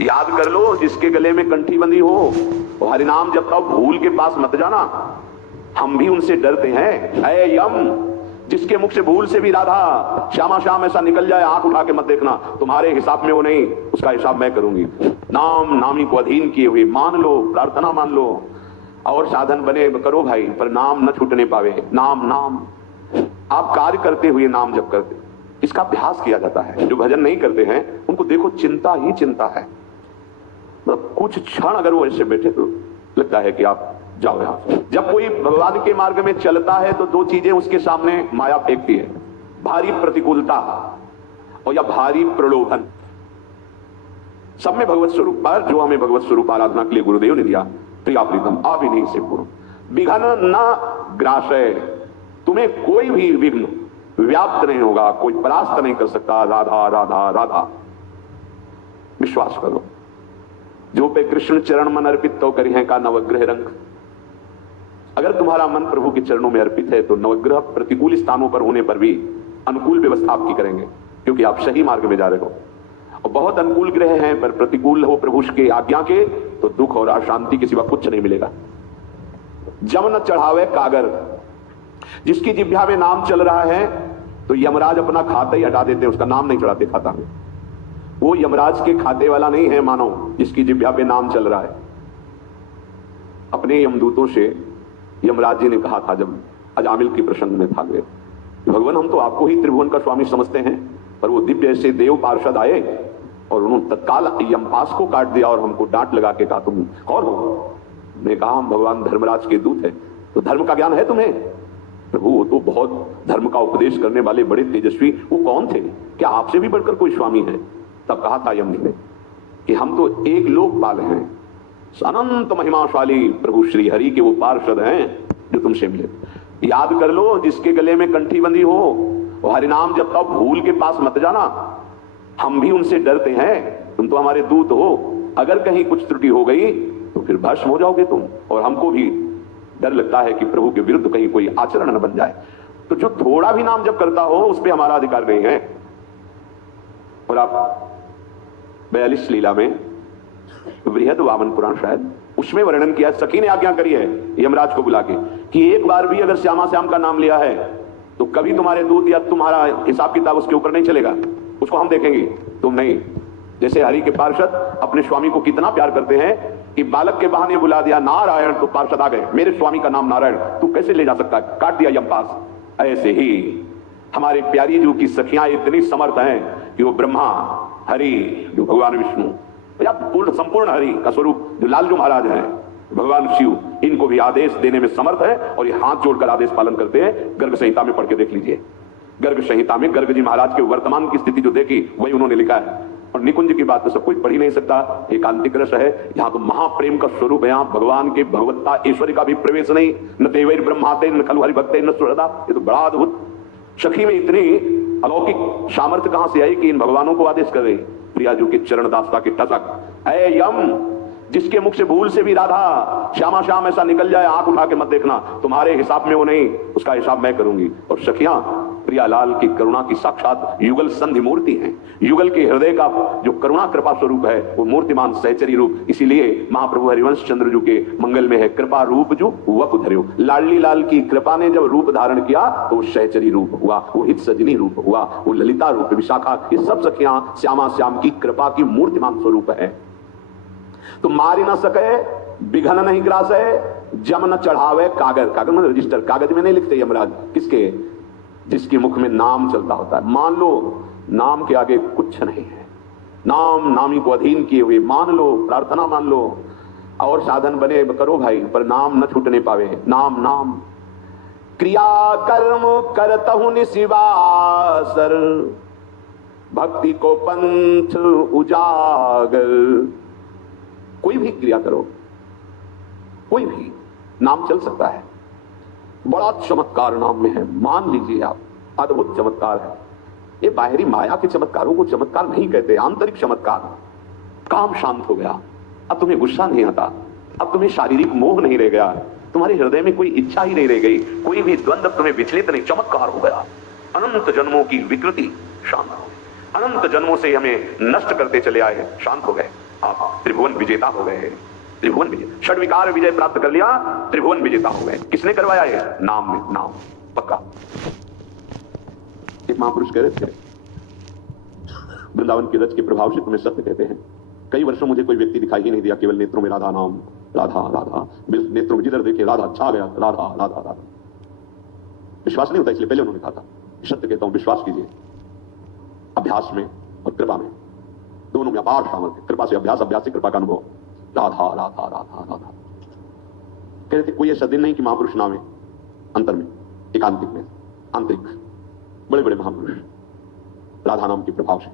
याद कर लो, जिसके गले में कंठी बंधी हो वो हरिनाम जपता हो, भूल के पास मत जाना। हम भी उनसे डरते हैं। ऐ यम, जिसके मुख से भूल से भी राधा श्यामा श्याम ऐसा निकल जाए, आंख उठा के मत देखना, तुम्हारे हिसाब में वो नहीं, उसका हिसाब मैं करूंगी। नाम नामी को अधीन किए हुए मान लो, प्रार्थना मान लो, और साधन बने करो भाई, पर नाम न छूटने पावे। नाम नाम आप कार्य करते हुए नाम जप करते, इसका अभ्यास किया जाता है। जो भजन नहीं करते हैं उनको देखो, चिंता ही चिंता है। मतलब कुछ क्षण अगर वो ऐसे बैठे तो लगता है कि आप जाओ यहां से। जब कोई भगवान के मार्ग में चलता है तो दो चीजें उसके सामने माया फेंकती है, भारी प्रतिकूलता और या भारी प्रलोभन। सब में भगवत स्वरूप पर, जो हमें भगवत स्वरूप आराधना के लिए गुरुदेव ने दिया, प्रिया प्रीतम अभिनय से पूर्ण विघन न ग्रासय, तुम्हें कोई भी विघ्न व्याप्त नहीं होगा, कोई परास्त नहीं कर सकता। राधा राधा राधा विश्वास करो, जो पे कृष्ण चरण मन अर्पित तो करी है का नवग्रह रंग। अगर तुम्हारा मन प्रभु के चरणों में अर्पित है तो नवग्रह प्रतिकूल स्थानों पर होने पर भी अनुकूल व्यवस्था आपकी करेंगे, क्योंकि आप सही मार्ग में जा रहे हो। और बहुत अनुकूल ग्रह हैं पर प्रतिकूल हो प्रभु के आज्ञा के, तो दुख और अशांति के सिवा कुछ नहीं मिलेगा। जम न चढ़ावे कागर, जिसकी जिह्वा में नाम चल रहा है तो यमराज अपना खाता ही हटा देते हैं, उसका नाम नहीं चढ़ाते खाता में। वो यमराज के खाते वाला नहीं है मानो, जिसकी जिह्वा पे नाम चल रहा है। अपने यमदूतों से यमराज जी ने कहा था जब अजामिल के प्रसंग में था, भगवान हम तो आपको ही त्रिभुवन का स्वामी समझते हैं, पर वो दिव्य से देव पार्षद आए और उन्होंने तत्काल यमपास को काट दिया और हमको डांट लगा के कहा तुम कौन हो। मैं कहा हम भगवान धर्मराज के दूत हैं। तो धर्म का ज्ञान है तुम्हें? प्रभु वो तो बहुत धर्म का उपदेश करने वाले बड़े तेजस्वी, वो कौन थे? क्या आपसे भी बढ़कर कोई स्वामी है? तब कहा था यम ने कि हम तो एक लोकपाल हैं, अनंत महिमाशाली प्रभु श्री हरि के वो पार्षद हैं जो तुमसे मिले। याद कर लो, जिसके गले में कंठी बंधी हो वो हरिनाम जपता हो, भूल के पास मत जाना। हम भी उनसे डरते हैं, तुम तो हमारे दूत हो, अगर कहीं कुछ त्रुटि हो गई तो फिर भस्म हो जाओगे तुम। और हमको भी डर लगता है कि प्रभु के विरुद्ध कहीं कोई आचरण न बन जाए। तो जो थोड़ा भी नाम जप करता हो उस पर हमारा अधिकार नहीं है। और आप 42 लीला में बृहद वामन पुराण शायद उसमें वर्णन किया, सखी ने आज्ञा करी है यमराज को बुला के कि एक बार भी अगर श्यामा श्याम का नाम लिया है तो कभी तुम्हारे दूत या तुम्हारा हिसाब किताब उसके ऊपर नहीं चलेगा, उसको हम देखेंगे, तुम नहीं। जैसे हरि के पार्षद अपने स्वामी को कितना प्यार करते हैं कि बालक के बहाने बुला दिया नारायण तो पार्षद आ गए, मेरे स्वामी का नाम नारायण, तू कैसे ले जा सकता है, काट दिया यमपास। ऐसे ही हमारे प्यारी जी की सखियां इतनी समर्थ हैं कि वो ब्रह्मा हरि जो भगवान विष्णु या पूर्ण संपूर्ण हरि का स्वरूप जो लालजू महाराज हैं, भगवान शिव, इनको भी आदेश देने में समर्थ है और ये हाथ जोड़कर आदेश पालन करते हैं। गर्ग संहिता में पढ़ के देख लीजिए, गर्ग संहिता में गर्ग जी महाराज के वर्तमान की स्थिति जो देखी वही उन्होंने लिखा है। और निकुंज की बात तो सब कोई पढ़ ही नहीं सकता, एकांतिक रस है, यहाँ तो महाप्रेम का स्वरूप है। यहाँ भगवान के भगवत्ता ऐश्वर्य का भी प्रवेश नहीं, न देवैर ब्रह्माते न खलु हरि भक्ते न सुहृदा। ये तो बड़ा अद्भुत, सखी में इतनी अलौकिक सामर्थ्य कहां से आई कि इन भगवानों को आदेश कर रही। प्रिया जी के चरण दासता के टसक, ऐ यम, जिसके मुख से भूल से भी राधा श्यामा श्याम ऐसा निकल जाए, आंख उठा के मत देखना, तुम्हारे हिसाब में वो नहीं, उसका हिसाब मैं करूंगी। और सखियां प्रियालाल की करुणा की साक्षात युगल संधि मूर्ति हैं। युगल के हृदय का जो करुणा कृपा स्वरूप है वो मूर्तिमान सहचरी रूप, इसीलिए महाप्रभु हरिवंश चंद्र जी के मंगल में है, कृपा रूप जो वक धर्यो। लाडली लाल की कृपा ने जब रूप धारण किया तो वो सहचरी रूप हुआ, वो हित सजनी रूप हुआ, वो ललिता रूप विशाखा, ये सब सखियां श्यामा श्याम की कृपा की मूर्तिमान स्वरूप है। तो मारी ना सके, बिघन नहीं ग्रास है, जम न चढ़ावे कागर, कागर में रजिस्टर, कागज में नहीं लिखते यमराज, किसके? जिसके मुख में नाम चलता होता है। मान लो नाम के आगे कुछ नहीं है, नाम नामी को अधीन किए हुए मान लो, प्रार्थना मान लो, और साधन बने करो भाई, पर नाम न छूटने पावे। नाम नाम क्रिया कर्म करतहु निशिवासर, भक्ति को पंथ उजागर। कोई भी क्रिया करो, कोई भी नाम चल सकता है। बड़ा चमत्कार नाम में है, मान लीजिए आप, अद्भुत चमत्कार है। ये बाहरी माया के चमत्कारों को चमत्कार नहीं कहते, आंतरिक चमत्कार। काम शांत हो गया, अब तुम्हें गुस्सा नहीं आता, अब तुम्हें शारीरिक मोह नहीं रह गया, तुम्हारे हृदय में कोई इच्छा ही नहीं रह गई, कोई भी द्वंद्व तुम्हें विचलित नहीं, चमत्कार हो गया। अनंत जन्मों की विकृति शांत हो गई, अनंत जन्मों से हमें नष्ट करते चले आए, शांत हो गए। आप त्रिभुवन विजेता हो गए, त्रिभुवन विजेता, षड विकार विजय प्राप्त कर लिया, त्रिभुवन विजेता हो गए। किसने करवाया ये? नाम में, नाम पक्का। एक महापुरुष कह रहे थे, वृंदावन के रज के प्रभाव से तुम्हें सत्य कहते हैं। कई वर्षों मुझे कोई व्यक्ति दिखाई ही नहीं दिया, केवल नेत्रों में राधा नाम, राधा राधा, नेत्रों में जिधर देखे राधा छा गया, राधा राधा राधा। विश्वास नहीं होता, इसलिए पहले उन्होंने कहा था, सत्य कहता हूं, विश्वास कीजिए। अभ्यास में और कृपा में, दोनों में अपार सामर्थ्य। कृपा से अभ्यास, अभ्यास से कृपा का अनुभव। राधा राधा राधा राधा। कह रहे थे कोई ऐसा दिन नहीं कि महापुरुष नामे अंतर में, एकांतिक में, आंतरिक, बड़े बड़े महापुरुष राधा नाम के प्रभाव से,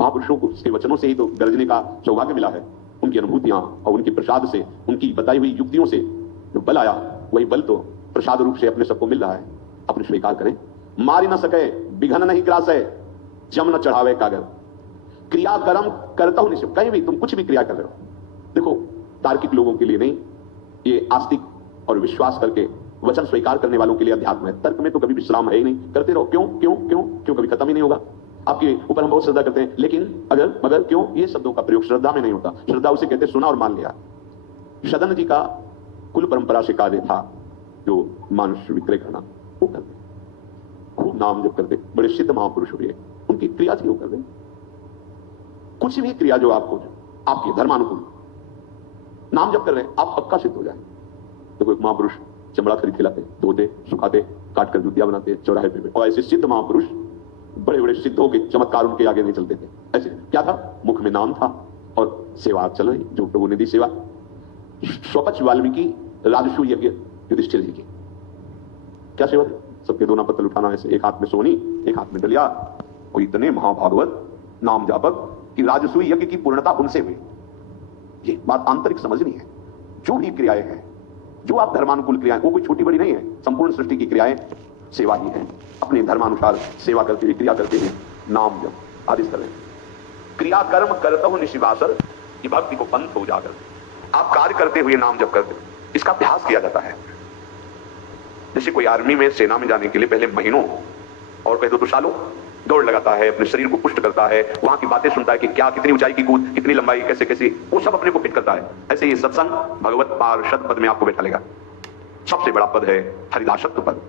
महापुरुषों को उसके वचनों से ही तो गरजने का सौभाग्य मिला है। उनकी अनुभूतियां और उनके प्रसाद से, उनकी बताई हुई युक्तियों से जो बल आया, वही बल तो प्रसाद रूप से अपने सबको मिल रहा है। अपने स्वीकार करें। मारी न सके बिघन नहीं ग्रासे, जम न चढ़ावे कागर। क्रिया कर्म करता हूं नहीं, कहीं भी तुम कुछ भी क्रिया कर रहे हो, देखो तार्किक लोगों के लिए नहीं, ये आस्तिक और विश्वास करके वचन स्वीकार करने वालों के लिए अध्यात्म है। तर्क में तो कभी विश्राम है ही नहीं, करते रहो। क्यों क्यों क्यों क्यों, कभी खत्म ही नहीं होगा। आपके ऊपर हम बहुत श्रद्धा करते हैं, लेकिन अगर मगर क्यों, ये शब्दों का प्रयोग श्रद्धा में नहीं होता। श्रद्धा उसे कहते सुना और मान लिया। सदन जी का कुल परंपरा से कार्य था जो मानुष विक्रय करना, वो करते, खूब नाम जब करते, बड़े सिद्ध महापुरुष हुए, उनकी क्रिया थी वो कर दे। कुछ भी क्रिया जो आपको आपके धर्मानुकूल नाम जब कर रहे हैं, आप पक्का सिद्ध हो जाए। देखो एक महापुरुष चमड़ा खरीद के लाते, धोते, सुखाते, काट कर जूतियां बनाते चौराहे पे, और ऐसे सिद्ध महापुरुष बड़े बड़े सिद्धों के चमत्कार उनके आगे नहीं चलते थे। ऐसे क्या था, मुख में नाम था और सेवा चल रही, जो प्रभु ने दी सेवा। स्वपच वाल्मीकि राजसू यज्ञ युधिष्ठिर जी की क्या सेवा थी, सबके दोना पत्तल उठाना, ऐसे एक हाथ में सोनी, एक हाथ में डलिया, और इतने महाभागवत नाम जापक कि राजसूय यज्ञ की पूर्णता उनसे हुई। ये बात आंतरिक समझनी है। जो भी क्रियाएं हैं, जो आप धर्मानुकूल क्रियाएं, वो कोई छोटी बड़ी नहीं है, संपूर्ण सृष्टि की क्रियाएं सेवा ही है। अपने धर्मानुसार सेवा करते हुए, क्रिया करते हुए नाम जप आदेश कर रहे हैं। क्रिया कर्म करता हूं निशिवासर, ये भक्ति को पंथ हो जाकर आप कार्य करते हुए नाम जप करते, इसका अभ्यास किया जाता है। जैसे कोई आर्मी में, सेना में जाने के लिए पहले महीनों और कह दो तो सालों दौड़ लगाता है, अपने शरीर को पुष्ट करता है, वहां की बातें सुनता है कि क्या, कितनी ऊंचाई की कूद, कितनी लंबाई, कैसे कैसे, वो सब अपने को फिट करता है। ऐसे ये सत्संग भगवत पार्षद पद में आपको बैठा लेगा। सबसे बड़ा पद है हरिदासत्व पद।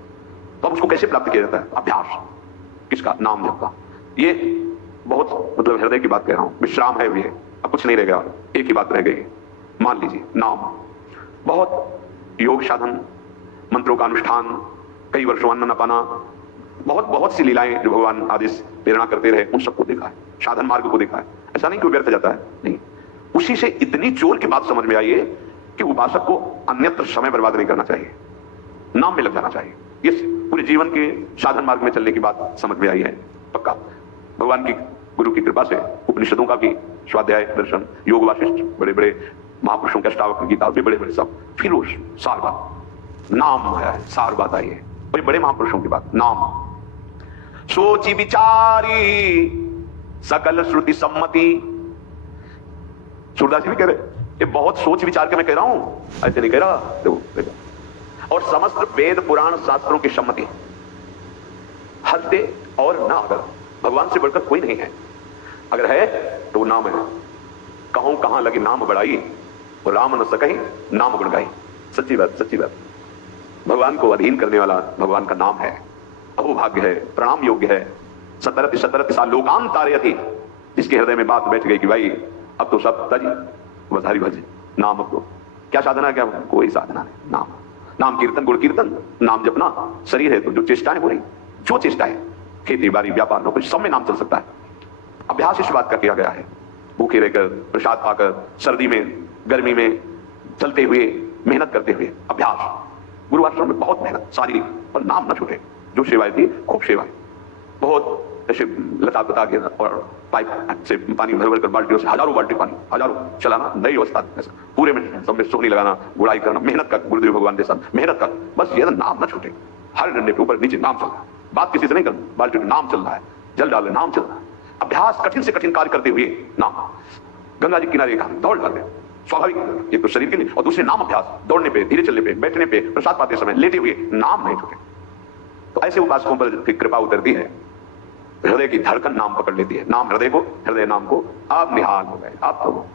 तो अब उसको कैसे प्राप्त किया जाता है? अभ्यास। किसका? नाम जप का। ये बहुत मतलब हृदय की बात कह रहा हूं, विश्राम है भी है, अब कुछ नहीं रहेगा, एक ही बात रह गई। मान लीजिए नाम, बहुत योग साधन, मंत्रों का अनुष्ठान, कई वर्षों अन्न न पाना, बहुत बहुत सी लीलाएं जो भगवान आदेश प्रेरणा करते रहे, उन सबको देखा है, साधन मार्ग को देखा है। ऐसा नहीं कि व्यर्थ जाता है, नहीं। उसी से इतनी चोर की बात समझ में आई है कि उपासक को अन्यत्र समय बर्बाद नहीं करना चाहिए, नाम में लग जाना चाहिए। ये पूरे जीवन के साधन मार्ग में चलने की बात समझ में आई है पक्का। भगवान की, गुरु की कृपा से उपनिषदों का भी स्वाध्याय, दर्शन, योग वासिष्ठ, बड़े बड़े महापुरुषों के अष्टावक्र गीता भी बड़े बड़े सब, फिर वो सार बात नाम आया है, सार बात आई है बड़े बड़े महापुरुषों की बात। नाम सोची विचारी सकल श्रुति सम्मति। सूरदास जी भी कह रहे, ये बहुत सोच विचार के मैं कह रहा हूं, ऐसे नहीं कह रहा। देखो, और समस्त वेद पुराण शास्त्रों की सम्मति, हद और ना अगर, भगवान से बढ़कर कोई नहीं है। अगर है तो वो नाम है। कहूं कहां लगी नाम बढ़ाई, और राम न सकही नाम गुण गाई। सच्ची बात, सच्ची बात। भगवान को अधीन करने वाला भगवान का नाम है, अहोभाग्य है, प्रणाम योग्य है। सतरति सतरति सा लोकान तारयति, जिसके हृदय में बात बैठ गई कि भाई अब तो सब तज वधारी भज नाम। अब तो क्या साधना है? क्या कोई साधना नहीं, नाम। नाम कीर्तन, गुण कीर्तन, नाम जपना। शरीर है तो जो चेष्टा है वो नहीं, जो चेष्टा है, खेती बाड़ी, व्यापार, नौकरी, सब में नाम चल सकता है। अभ्यास इस बात का किया गया है। भूखे रहकर, प्रसाद पाकर, सर्दी में, गर्मी में, चलते हुए, मेहनत करते हुए, अभ्यास। गुरु आश्रम में बहुत मेहनत शारीरिक, और नाम न छूटे। जो सेवाएं थी, खूब सेवाएं, बहुत ऐसे लता पता के, और पाइप से पानी भर भर कर बाल्टियों से, हजारों बाल्टी पानी, हजारों चलाना, नई अवस्था ऐसा पूरे में, सब में सोहनी लगाना, गुड़ाई करना, मेहनत कर, गुरुदेव भगवान के साथ मेहनत कर। बस ये नाम न छूटे। हर डंडे पे ऊपर नीचे नाम चल रहा है, बात किसी से नहीं करना, बाल्टी में नाम चल रहा है, जल डाल नाम चल रहा है। अभ्यास, कठिन से कठिन कार्य करते हुए नाम। गंगा जी किनारे का दौड़ कर रहे, स्वाभाविक, एक तो शरीर के लिए, और दूसरे नाम अभ्यास, दौड़ने पे, धीरे चलने पे, बैठने पे, प्रसाद पाते समय, लेटे हुए, नाम नहीं छूटे। तो ऐसे उपासकों पर कृपा उतरती है हृदय की धड़कन नाम पकड़ लेती है, नाम हृदय को, हृदय नाम को। आप निहाल हो गए, आप तो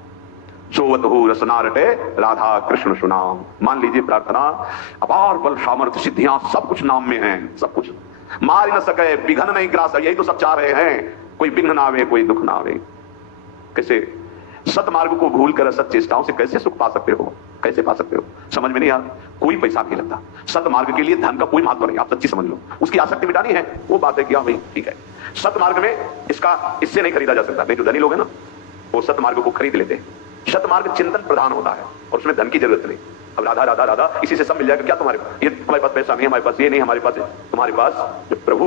सोवतहु रसना रटे राधा कृष्ण सुनाम। मान लीजिए प्रार्थना, अपार बल सामर्थ्य सिद्धियां सब कुछ नाम में है, सब कुछ। मार न सके विघन नहीं ग्रास, यही तो सब चाह रहे हैं, कोई विघ्न ना आवे, कोई दुख ना आवे। कैसे सतमार्ग को भूल कर असत चेष्टाओं से कैसे सुख पा सकते हो, कैसे पा सकते हो? समझ में नहीं आता। कोई पैसा नहीं लगता सतमार्ग के लिए, धन का कोई महत्व नहीं, आप सच्ची समझ लो। उसकी आसक्ति मिटानी है, वो बात है कि हाँ भाई ठीक है, सतमार्ग में इससे नहीं खरीदा जा सकता। नहीं, जो धनी लोग हैं ना, वो सतमार्ग को खरीद लेते हैं। सतमार्ग चिंतन प्रधान होता है और उसमें धन की जरूरत नहीं। अब राधा राधा राधा इसी से सब मिल जाएगा क्या? तुम्हारे पास ये, हमारे पास पैसा नहीं, हमारे पास ये नहीं, हमारे पास है, तुम्हारे पास जो प्रभु